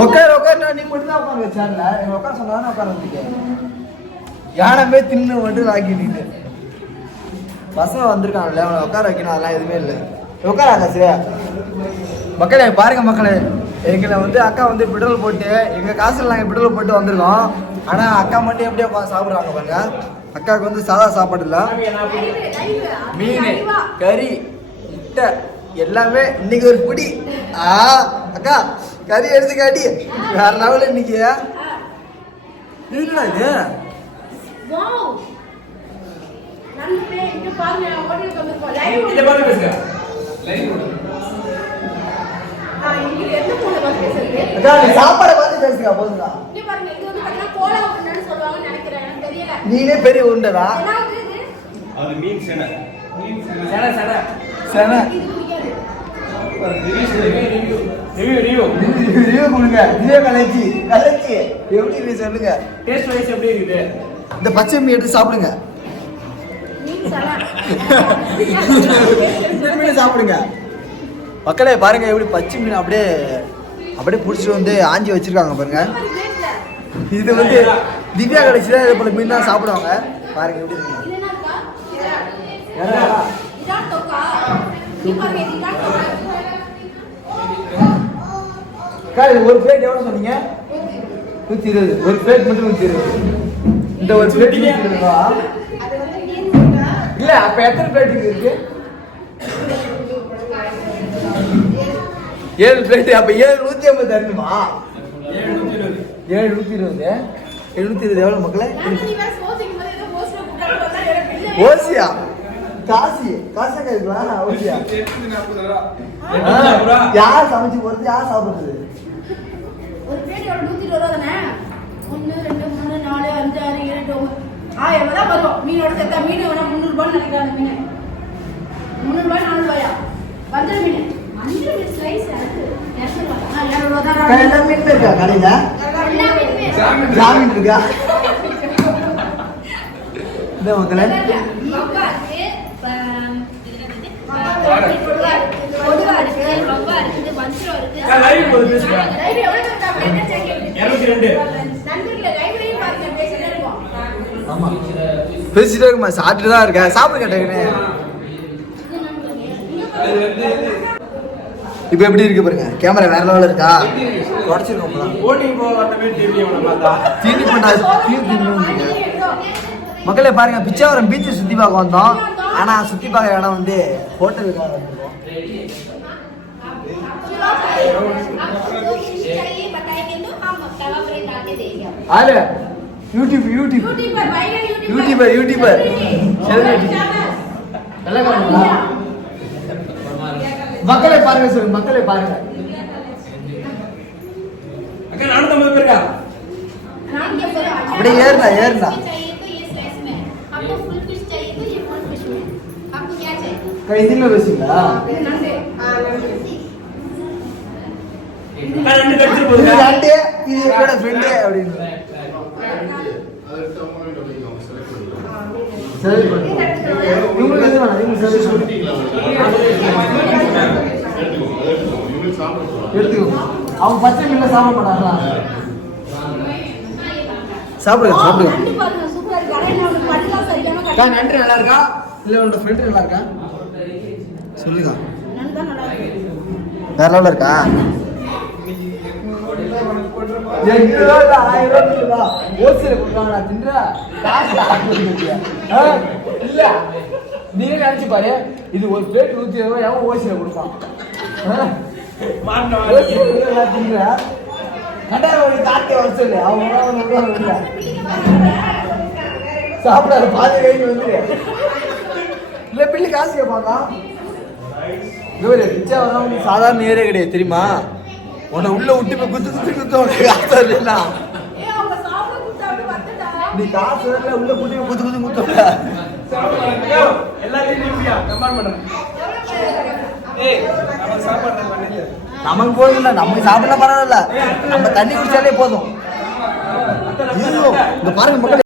உட்கார் நீ மட்டும் தான் உட்கார வச்சான்ல உட்கார சொன்னாலும் உட்கார வந்துருக்கேன் யானமே தின்னு மட்டும் ஆக்கிட்டு பசங்க வந்திருக்காங்கல்ல அவனை உட்கார வைக்கணும் அதெல்லாம் எதுவுமே இல்லை உட்காராங்க சரியா மக்களே பாருங்க மக்களே எங்களை வந்து அக்கா வந்து பெட்ரோல் போட்டு எங்கள் காசில் நாங்கள் பெட்ரோல் போட்டு வந்திருக்கோம் ஆனால் அக்கா மட்டும் எப்படியோ சாப்பிட்றாங்க பாருங்க அக்காவுக்கு வந்து சாதா சாப்பாடு இல்லை மீன் கறி முட்டை எல்லாமே இன்னைக்கு ஒரு பிடி அக்கா கறி எடுத்து காட்டி வேற லெவலில் இன்னைக்கு என்னடா இது சாப்பாடை பார்த்து பேசுங்க போதுங்களா நீனே பெரிய உண்டதா எப்படி சொல்லுங்க இந்த பச்சை மீன் எடுத்து சாப்பிடுங்க சாப்பிடுங்க மக்களே பாருங்க எப்படி பச்சை மீன் அப்படியே பிடிச்சிட்டு வந்து ஆஞ்சி வச்சிருக்காங்க பாருங்க இது வந்து திவ்யா கடைசியில இது போல மீன் தான் சாப்பிடுவாங்க பாருங்க எப்படி ஒரு பிளேட் எவ்வளவு சொன்னீங்க 120 ஒரு பிளேட் மட்டும் 120 இந்த ஒரு பிளேட் 120 ரூபா இல்ல அப்ப எத்தனை பிளேட் இருக்கு 7 பிளேட் அப்ப 750 தரணுமா 720 எவ்வளவு மக்களே ஓசியா காசு இருக்கலாம் ஓசியா யார் சமைச்சு போறது யார் சாப்பிடுறது ஒரு பிளேட் எவ்வளவு 120 ரூபா தானே 1 2 3 4 5 6 7 8 எவ்வளவு வரும் மீனோட சேர்த்தா மீன் வேணா 300 ரூபாய் நினைக்கிறாங்க மீன் 300 ரூபாய் 400 ரூபாயா வஞ்சர மீன் வஞ்சர மீன் ஸ்லைஸ் அது 200 ரூபாய் தான் எல்லா மீன் இருக்கா கடையில ஜாமீன் இருக்கா இந்த மக்களே பேசிட்டே இருக்குமா சாப்பிட்டு தான் இருக்கேன் சாப்பிட கேட்டேன் இப்போ எப்படி இருக்கு பாருங்க கேமரா வேற லெவல்ல இருக்கா உடச்சிருக்கோம் தீனி பண்ணாது மக்களே பாருங்க பிச்சாவரம் பீச்சு சுத்தி பார்க்க வந்தோம் ஆனா சுத்தி பார்க்க இடம் வந்து ஹோட்டலுக்காக வந்திருக்கோம் ஆளு யூடியூபர் மக்களை பாருங்க சொல்லுங்க மக்களை பாருங்க அப்படியே ஏறுனா இதுல வச்சுங்களா அவங்க பச்சை மீன்ல சாப்பிட மாட்டாங்களா சாப்பிடுங்க நன்றி நல்லா இருக்கா இல்ல உன்னோட ஃப்ரெண்ட் நல்லா இருக்கா சொல்லுங்க வேற லெவல்ல இருக்கா 1000 ரூபா ஓசில கொடுத்தாங்களா தின்றா இல்ல நீங்க நினைச்சு பாரு இது ஒரு பிளேட் 120 ரூபாய் எவன் ஓசில கொடுப்பான் சாப்பிடாது பாதி வேண்டி வந்து இல்ல பிள்ளை காசு கேட்பாங்க சாதாரண ஏரியா கிடையாது தெரியுமா உன்னை உள்ள விட்டு போய் குத்து காசு நீ காசு உள்ள குட்டி குத்து நமக்கு போதும் இல்ல நமக்கு சாப்பிடலாம் பரவாயில்ல நம்ம தண்ணி குடிச்சாலே போதும் இந்த பாருங்க மக்கள்